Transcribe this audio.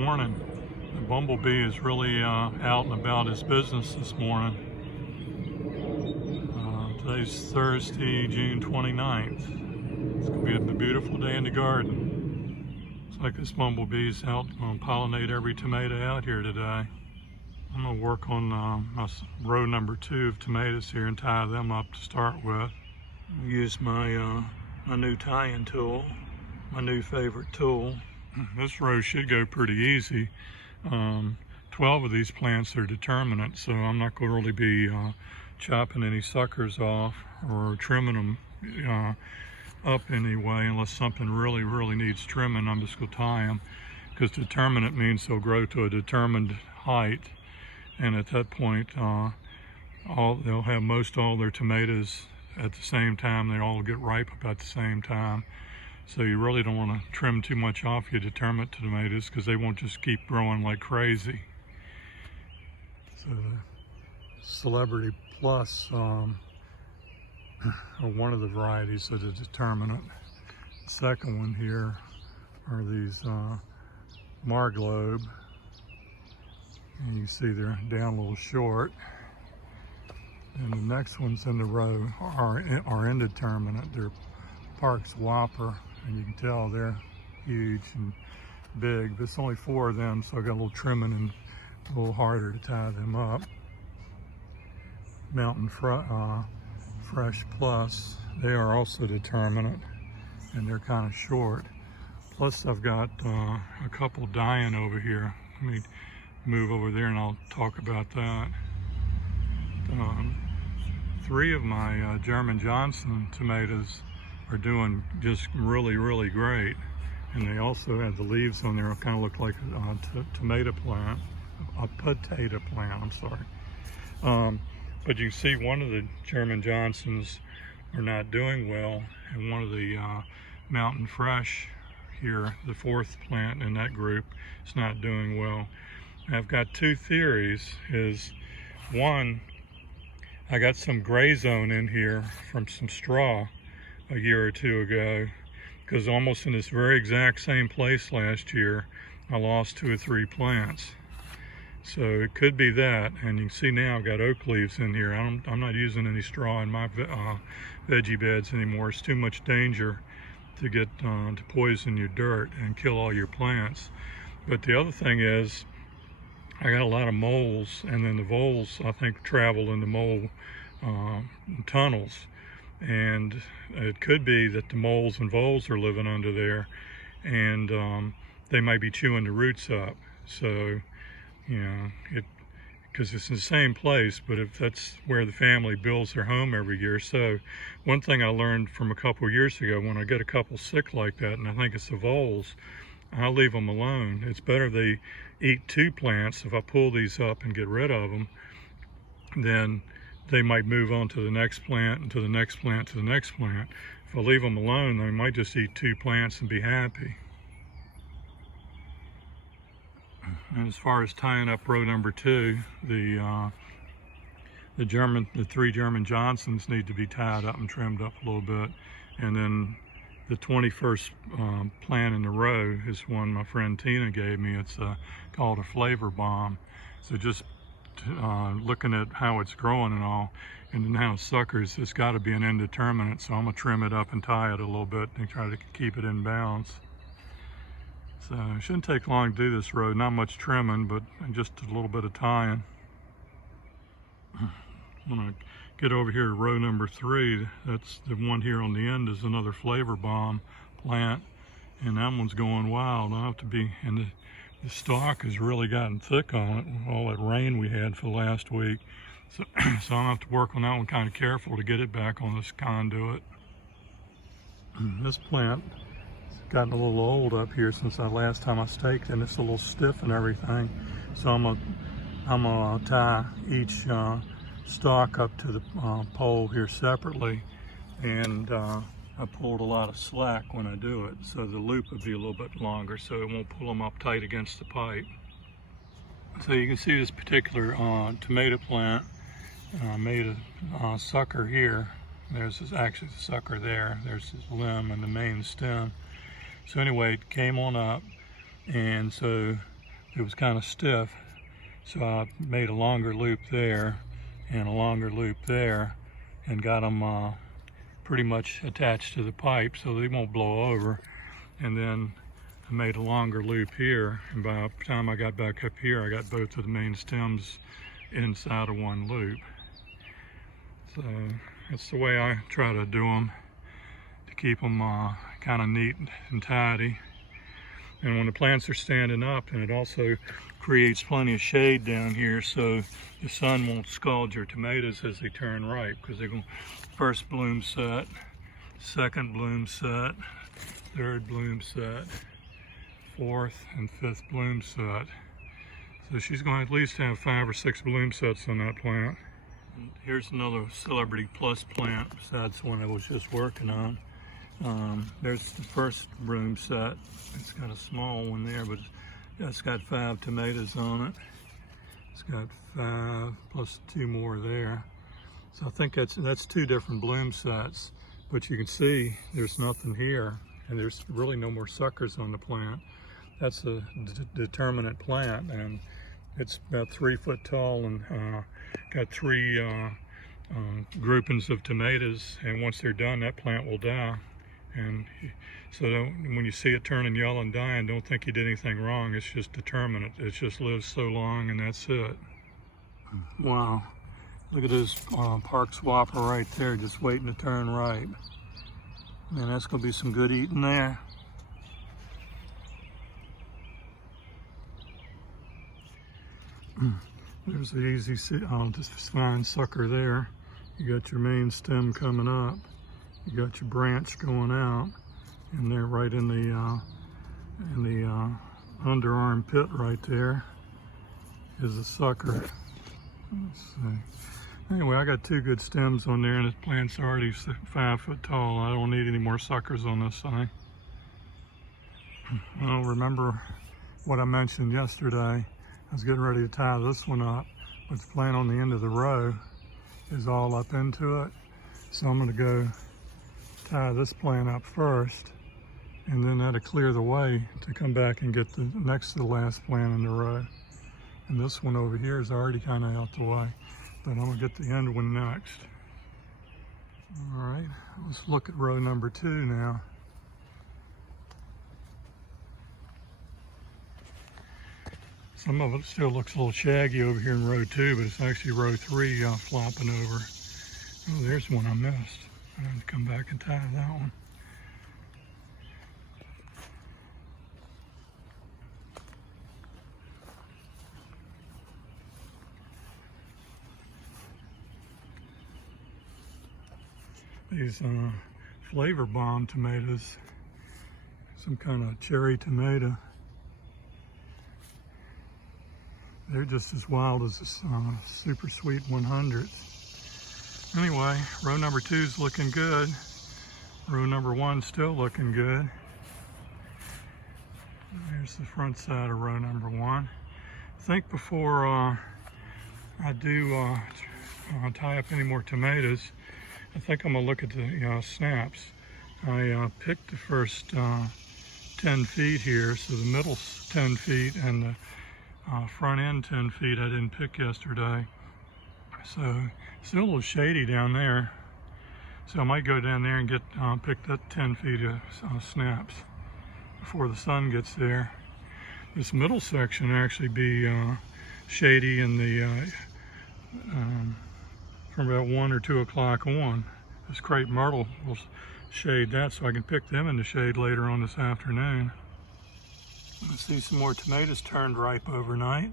morning. The bumblebee is really out and about his business this morning. Today's Thursday, June 29th. It's going to be a beautiful day in the garden. Looks like this bumblebee's out going to pollinate every tomato out here today. I'm going to work on my row number 2 of tomatoes here and tie them up to start with. Use my my new tie-in tool, my new favorite tool. This row should go pretty easy. 12 of these plants are determinate, so I'm not going to really be chopping any suckers off or trimming them up anyway, unless something really needs trimming. I'm just going to tie them, because determinate means they'll grow to a determined height, and at that point they'll have most all their tomatoes at the same time. They all get ripe about the same time. So you really don't want to trim too much off your determinate tomatoes, because they won't just keep growing like crazy. So the Celebrity Plus are one of the varieties of the determinate. The second one here are these Marglobe. And you see they're down a little short. And the next ones in the row are indeterminate. They're Park's Whopper, and you can tell they're huge and big. There's only 4 of them, so I got a little trimming and a little harder to tie them up. Mountain Fresh Plus, they are also determinate, and they're kind of short. Plus I've got a couple dying over here. Let me move over there and I'll talk about that. 3 of my German Johnson tomatoes are doing just really great, and they also have the leaves on there kind of look like a tomato plant, a potato plant, I'm sorry. But you can see one of the German Johnsons are not doing well, and one of the Mountain Fresh here, the 4th plant in that group, is not doing well. And I've got 2 theories. One, I got some gray zone in here from some straw a year or 2 ago, because almost in this very exact same place last year I lost 2 or 3 plants. So it could be that, and you can see now I've got oak leaves in here. I'm not using any straw in my veggie beds anymore. It's too much danger to get to poison your dirt and kill all your plants. But the other thing is, I got a lot of moles, and then the voles I think travel in the mole tunnels, and it could be that the moles and voles are living under there, and they might be chewing the roots up. So, you know, because it's in the same place, but if that's where the family builds their home every year. So one thing I learned from a couple of years ago, when I get a couple sick like that, and I think it's the voles, I'll leave them alone. It's better they eat 2 plants. If I pull these up and get rid of them, then they might move on to the next plant, and to the next plant, to the next plant. If I leave them alone, they might just eat 2 plants and be happy. And as far as tying up row number 2, the 3 German Johnsons need to be tied up and trimmed up a little bit. And then the 21st plant in the row is one my friend Tina gave me. It's called a Flavor Bomb. So just looking at how it's growing and all, and then how it suckers, it's got to be an indeterminate, so I'm going to trim it up and tie it a little bit and try to keep it in balance. So it shouldn't take long to do this row. Not much trimming, but just a little bit of tying. I'm going to get over here to row number 3. That's the one here on the end, is another Flavor Bomb plant, and that one's going wild. I have to be, and the stalk has really gotten thick on it with all that rain we had for last week. So, so I'll have to work on that one kind of careful to get it back on this conduit. This plant has gotten a little old up here since the last time I staked, and it's a little stiff and everything. So I'm gonna tie each stalk up to the pole here separately, and I pulled a lot of slack when I do it, so the loop would be a little bit longer, so it won't pull them up tight against the pipe. So you can see this particular tomato plant made a sucker here. There's actually the sucker there. There's his limb and the main stem. So anyway, it came on up, and so it was kind of stiff. So I made a longer loop there and a longer loop there and got them pretty much attached to the pipe so they won't blow over. And then I made a longer loop here, and by the time I got back up here, I got both of the main stems inside of one loop. So that's the way I try to do them, to keep them kind of neat and tidy. And when the plants are standing up, and it also creates plenty of shade down here, so the sun won't scald your tomatoes as they turn ripe, because they're going first bloom set, second bloom set, third bloom set, fourth and fifth bloom set. So she's going to at least have 5 or 6 bloom sets on that plant. And here's another Celebrity Plus plant besides the one I was just working on. There's the first bloom set. It's got a small one there, but it's got 5 tomatoes on it. It's got 5 plus 2 more there. So I think that's 2 different bloom sets, but you can see there's nothing here, and there's really no more suckers on the plant. That's a determinate plant, and it's about 3 foot tall and got 3 groupings of tomatoes, and once they're done, that plant will die. And so when you see it turning yellow and dying, don't think you did anything wrong. It's just determinate. It just lives so long, and that's it. Wow, look at this park swapper right there, just waiting to turn ripe. Man, that's gonna be some good eating there. There's the easy, just fine sucker there. You got your main stem coming up. You got your branch going out, and they're right in the underarm pit right there is a sucker. Let's see. Anyway, I got 2 good stems on there, and the plant's already 5 foot tall. I don't need any more suckers on this thing. Well, remember what I mentioned yesterday. I was getting ready to tie this one up, but the plant on the end of the row is all up into it. So I'm going to go tie this plant up first, and then that'll clear the way to come back and get the next to the last plant in the row. And this one over here is already kind of out the way, but I'm going to get the end one next. All right, let's look at row number 2 now. Some of it still looks a little shaggy over here in row 2, but it's actually row 3 flopping over. Oh, there's one I missed. I have to come back and tie that one. These Flavor Bomb tomatoes, some kind of cherry tomato. They're just as wild as the Super Sweet 100s. Anyway, row number 2 is looking good. Row number 1 still looking good. There's the front side of row number 1. I think before I do tie up any more tomatoes, I think I'm gonna look at the snaps. I picked the first 10 feet here, so the middle's 10 feet and the front end 10 feet I didn't pick yesterday. So still a little shady down there. So I might go down there and get pick that 10 feet of snaps before the sun gets there. This middle section actually be shady in the from about 1 or 2 o'clock on. This crepe myrtle will shade that, so I can pick them in the shade later on this afternoon. Let's see some more tomatoes turned ripe overnight.